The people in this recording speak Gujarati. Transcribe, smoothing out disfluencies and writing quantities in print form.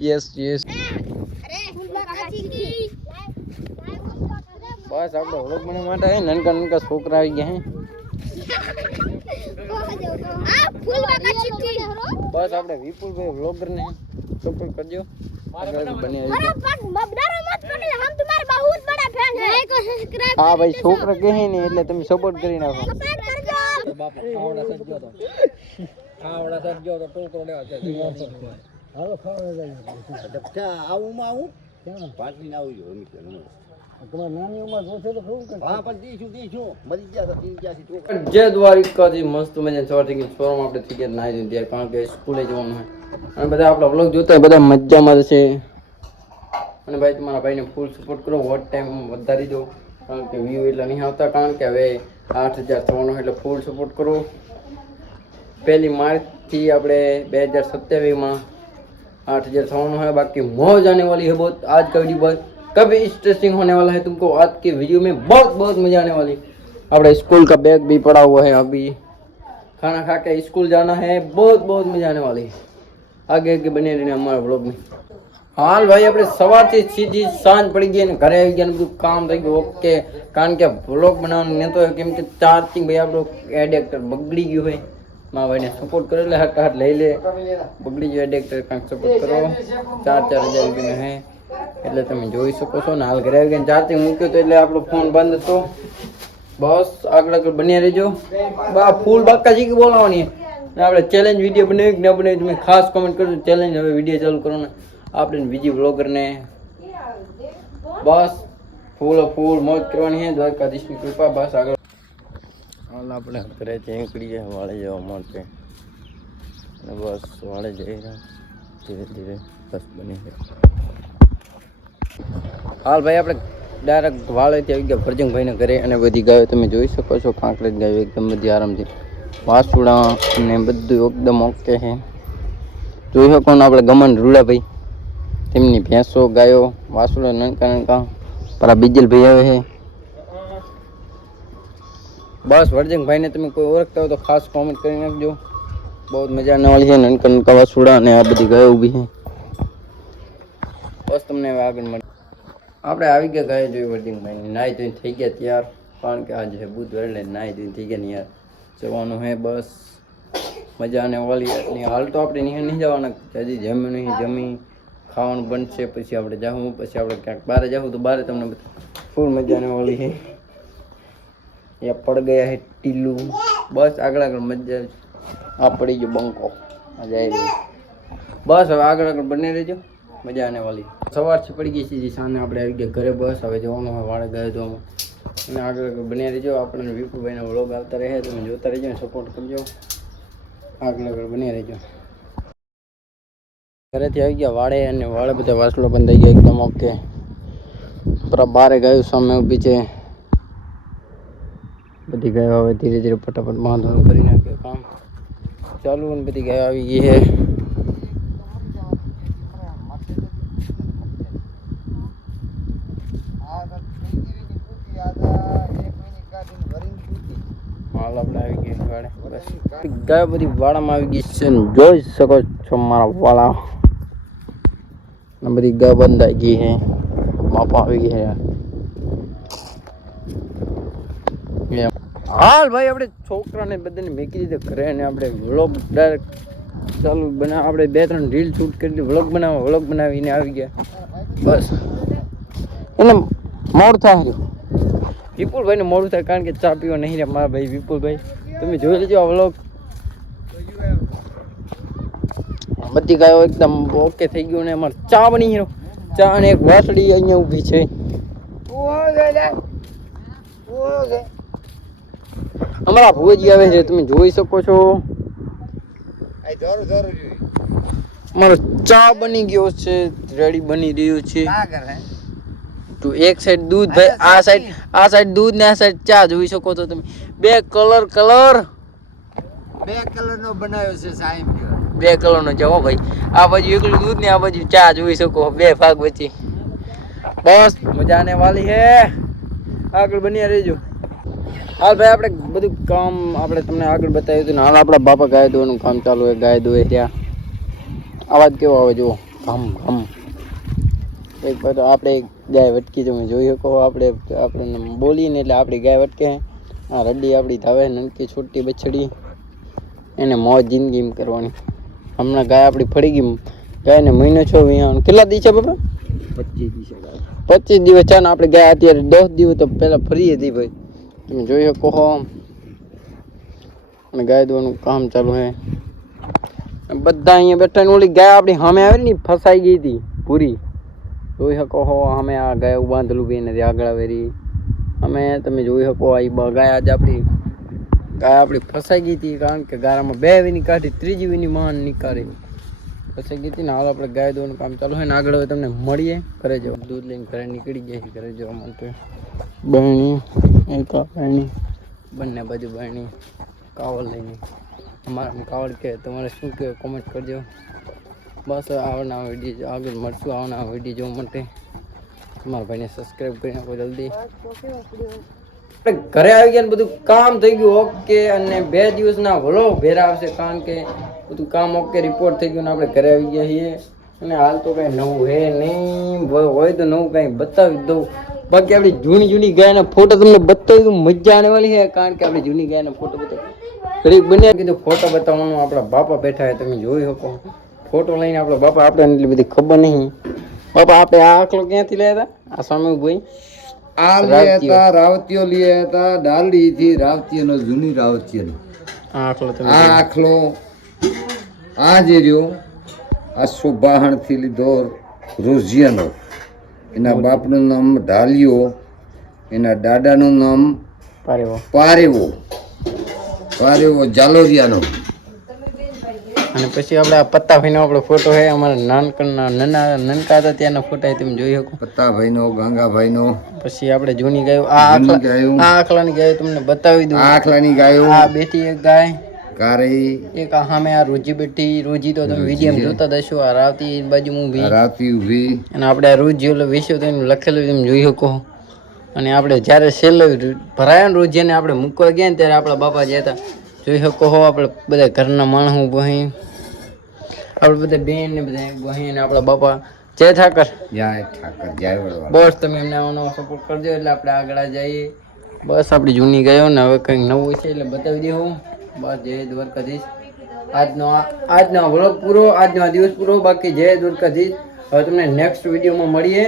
यस यस बस આપણે વ્લોગ બનાવવા માટે હે નનકા નનકા છોકરા આવી ગયા હે બસ આપણે વિપુલભાઈ વ્લોગર ને સપોર્ટ કરજો હા ભાઈ છોકરા કહે ને એટલે તમે સપોર્ટ કરી નાખો આવડા સજ્જો તો ટોકરો લેવા છે હાલો ખાવડા આવું માં આવું પાછી ના આવું જો તમાર નાની ઉંમર જોશે તો શું કરે હા પણ દીશું મરી ગયા તો તીન ક્યાંથી ટોકરો જય દ્વારિકાજી મસ્ત મજા સવારથી કે ફોરમ આપણે થઈ ગયા નાઈ દઈએ ત્યારે કારણ કે સ્કૂલે જવાનું છે અને બધા આપણા વ્લોગ જોતા બધા મજામાં છે અને ભાઈ તમારા ભાઈને ફૂલ સપોર્ટ કરો વોટ ટાઈમ વધારી દો કારણ કે વ્યૂ એટલા નહીં આવતા કારણ કે હવે 8000 થવાનો એટલે ફૂલ સપોર્ટ કરો पहली मार्च थी अपने 2027 में 8000 थवाना है बाकी मौज आने वाली है बहुत आज का वीडियो बहुत कभी स्ट्रेसिंग होने वाला है तुमको आज के वीडियो में बहुत बहुत मजा आने वाली अपने स्कूल का बैग भी पड़ा हुआ है अभी खाना खा के स्कूल जाना है बहुत बहुत मजा आने वाली है आगे आगे बने रहने हमारे व्लॉग में हाल भाई अपने सवार से सीधी सांझ पड़ी गई ने घरे આવી ગયા ને બધું કામ થઈ ગયું ઓકે કારણ કે વ્લોગ બનાવવાનું નતો કેમ કે ચાર્જિંગ ભાઈ આપણો એડેપ્ટર બગડી ગયું હોય माँ भाई ने सपोर्ट करो ले हट हट ले ले बगड़ी जो एडिक्टर का सपोर्ट करो 4-4 हज़ार में है એટલે તમે જોઈ શકો છો ને હાલ ઘરે આવી ગયા ચાર્જિંગ મૂક્યો તો એટલે આપણો ફોન બંધ હતો બસ આગળ આગળ બન્યા રહેજો બા ફૂલ બાકાજી કે બોલાવવાની ને આપણે ચેલેન્જ વિડિયો બનાવી કે ન બનાવી તમે ખાસ કમેન્ટ કરજો ચેલેન્જ હવે વિડિયો ચાલુ કરો ને આપણે બીજી વ્લોગર ને બસ ફૂલ મોજ કરવાની છે દ્વારકાધીશની કૃપા બસ આગળ हाल अपने करे चेंकड़ी है वाले जाओ मारते बस वाले जाएगा धीरे धीरे बस बनी है हाल भाई આપણે ડાયરેક્ટ વાળે થી આવી ગયા ભરજંગભાઈ ને ઘરે અને બધી ગાયો તમે જોઈ શકો છો કાંકરેજ ગાયો એકદમ બધી આરામથી વાસુડા અને બધું એકદમ ઓકે છે જોઈ શકો ને આપણે ગમન રૂડાભાઈ તેમની ભેંસો ગાયો વાસુડા નનકા નનકા પરા બીજલ ભાઈ આવે છે बस वर्जंग भाई ने तुम्हें कोई ओळखता हो तो खास कमेंट कर नाखजो बहुत मजा आने वाली है ननका ननका वासुड़ा ने आ बधी गायो ऊभी है बस તમને હવે આગળ મળ આપણે આવી ગયા ગાય જોઈ વર્જંગ ભાઈ ને નાઈ ધોઈને થઈ ગયા તૈયાર કારણ કે આજે છે બુધવાર એટલે નાઈ ધોઈને થઈ ગયા ને યાર જવાનું હે બસ મજા આને વાલી એટલે હાલ તો આપણે નહીં જવાના હજી જમ્યું નહીં જમી ખાવાનું બનશે પછી આપણે જાવું પછી આપણે ક્યાંક બહાર જાવું તો બહાર તમને ફૂલ મજા આને વાલી છે या पड़ गया है टीलू बस आगळ आगळ मजा आ पड़ी जो बंको आ जाए बस હવે આગળ આગળ બને રહેજો મજા આને વાલી સવાર થી પડી ગઈ છે સાને આપણે આવી ગયા ઘરે બસ હવે જવાનું હોય વાળે ગયો તો અને આગળ આગળ બને રહેજો આપણને વિપુભાઈ ના વ્લોગ આવતા રહે તમે જોતા રહેજો અને સપોર્ટ કરજો આગળ આગળ બને રહેજો ઘરેથી આવી ગયા વાળે અને વાળે બધા વાસળો બંધાઈ ગયા એકદમ ઓકે પર બારે ગયું સામે ઊભી છે बधी गाय હવે ધીરે ધીરે फटाफट बांधવાનું કરી નાખ્યો કામ ચાલુ અને બધી ગાય આવી ગઈ છે હાલ આપણે આવી ગઈ વાડે બસ ગાય બધી વાડામાં આવી ગઈ છે જોઈ શકો છો મારા વાળા ને બધી ગાય બંધાઈ ગઈ છે બાપા આવી ગઈ છે हाल भाई अपने छोकरा ने बदने मेकी दीधो घरे ने अपने व्लॉग डायरेक्ट चालू बना अपने 2-3 रील शूट कर ली व्लॉग बनावीने આવી ગયા બસ એને મોડ થાય વિપુલભાઈ ને મોડું થાય કારણ કે ચા પીવા નહીં રે મારા ભાઈ વિપુલભાઈ તમે જોઈ લેજો આ વ્લॉग બધી ગાયો એકદમ ઓકે થઈ ગયું ને અમાર ચા બની ગયો ચા અને એક વાસળી અહીંયા ઊભી છે અમારા ભુજી આવે છે તમે જોઈ શકો છો મારો ચા બની ગયો છે રેડી બની રહ્યો છે તો એક સાઈડ દૂધ ભાઈ આ સાઈડ દૂધ ને આ સાઈડ ચા જોઈ શકો છો તમે બે કલર નો બનાવ્યો છે સાહેબ બે કલર નો જાઓ ભાઈ આ બાજુ એકલું દૂધ ને આ બાજુ ચા જોઈ શકો બે ભાગ વચ્ચે બસ મજા આને વાલી હે આગળ બન્યા રહેજો हाल भाई આપણે બધું કામ આપણે તમને આગળ બતાવ્યું હતું ને હાલ આપણા બાપા ગાય દોવાનું કામ ચાલુ છે ગાય દોય રહ્યા અવાજ કેવો આવે જુઓ, ઘમ ઘમ. એક બાજુ આપણે ગાય વટકી તમે જોઈ શકો, આપણે બોલીએ ને એટલે આપણી ગાય વટકે. આ રડી આપણી ધાવે નનકી છૂટી બછડી, એને મોજ જિંદગી એમ કરવાની. હમણાં ગાય આપણી ફળી ગઈ, ગાયને મહિનો છો વિયાણ. કેટલા દી છે બાબા? 25 દિવસ. 25 દિવસ છે ને આપણે ગાય અત્યારે 10 દિવસ તો પહેલા ફરી હતી ભાઈ, તમે જોઈ શકો હો. અને ગાય દોવાનું કામ ચાલુ છે. બધા અહીંયા બેઠા ને ઓલી ગાય આપણી સામે આવે ને ફસાઈ ગઈ હતી પૂરી, જોઈ શકો હો. અમે આ ગાય બાંધલું બી નથી આગળ આવેરી. અમે તમે જોઈ શકો આ ગાય આજે આપણી ફસાઈ ગઈ હતી, કારણ કે ગારામાં 2 વીની કાઢી, 3જી વીની માન નીકાળી ફસાઈ ગઈ હતી ને. હાલ આપણે ગાય દોવાનું કામ ચાલુ છે ને આગળ હવે તમને મળીએ. ઘરે જવા દૂધ લઈને ઘરે નીકળી જાય, ઘરે જવા માટે બહેણી એક બહેણી બંને બાજુ બહેણી કાવડ લઈને. અમારા કાવડ કે તમારે શું કહે કોમેન્ટ કરજો. બસ આવના વિડીયો આગળ મળશું, આવના વિડીયો જોવા માટે તમારા ભાઈને સબસ્ક્રાઈબ કરી નાખો જલ્દી. ઘરે આવી ગયા ને બધું કામ થઈ ગયું ઓકે, અને 2 દિવસના વ્લોગ ભેરા આવશે, કારણ કે બધું કામ ઓકે રિપોર્ટ થઈ ગયું ને આપણે ઘરે આવી ગયા છીએ. અને હાલ તો કઈ નવું હે નહીં, હોય તો નવું કઈ બતાવી દઉં. બાકી આપણી જૂની ગાયના ફોટો તમને બતાવી દઉં, મજા આને વાળી છે, કારણ કે આપણી જૂની ગાયના ફોટો ઘડીક બને કીધું ફોટો બતાવવાનું. આપણા બાપા બેઠા છે તમે જોઈ શકો, ફોટો લઈને આપણા બાપા. આપણે એટલી બધી ખબર નહીં બાપા, આપણે આ આખલો ક્યાંથી લાવ્યા હતા? આ સામે ભાઈ આ લે હતા રાવતીઓ લે હતા ડાલડી થી રાવતીનો જૂની રાવતીનો આ આખલો આ જે રહ્યો આ સુબાહણ થી લીધો રોઝિયાનો. એના બાપનું નામ ઢાલિયો, એના દાદાનું નામ પારેવો જાલોરિયાનો. અને પછી આપણે આ પત્તાભાઈનો આપણો ફોટો છે, અમારા નનકા હતા ત્યાંના ફોટા તમે જોઈ શકો. પત્તાભાઈનો, ગંગાભાઈનો. પછી આપણે જૂની ગાયો, આ આખલાની ગાયો તમને બતાવી દઉં. આ આખલાની ગાયો, આ બેઠી એક ગાય કારી, એક સામે આ રોજી બેઠી. રોજી તો તમે વિડીયો જોતા દશો. આ રાવતી બાજુ ઊભી, રાવતી ઊભી. અને આપણે આ રોજી ઓલો વિશ્વ તો એનું લખેલું તમે જોઈ શકો. અને આપણે જ્યારે છેલ્લો ભરાયા ને રોજીને આપણે મૂકવા ગયા ને ત્યારે આપણા બાપા ગયા હતા, જોઈ શકો હો. આપણે બધા ઘરના માણસો બહેન, આપણે બધા બેન ને બધા બહેન, આપણા બાપા. જય ઠાકર, જય ઠાકર, જય વડવાળા. બસ તમે એમને આવો સપોર્ટ કરજો એટલે આપણે આગળ જઈએ. બસ આપણી જૂની ગયો ને હવે કંઈક નવું છે એટલે બતાવી દેવું. બસ જય દ્વારકાધીશ. આજનો વ્લોગ પૂરો, આજનો દિવસ પૂરો. બાકી જય દ્વારકાધીશ. હવે તમને નેક્સ્ટ વિડીયોમાં મળીએ.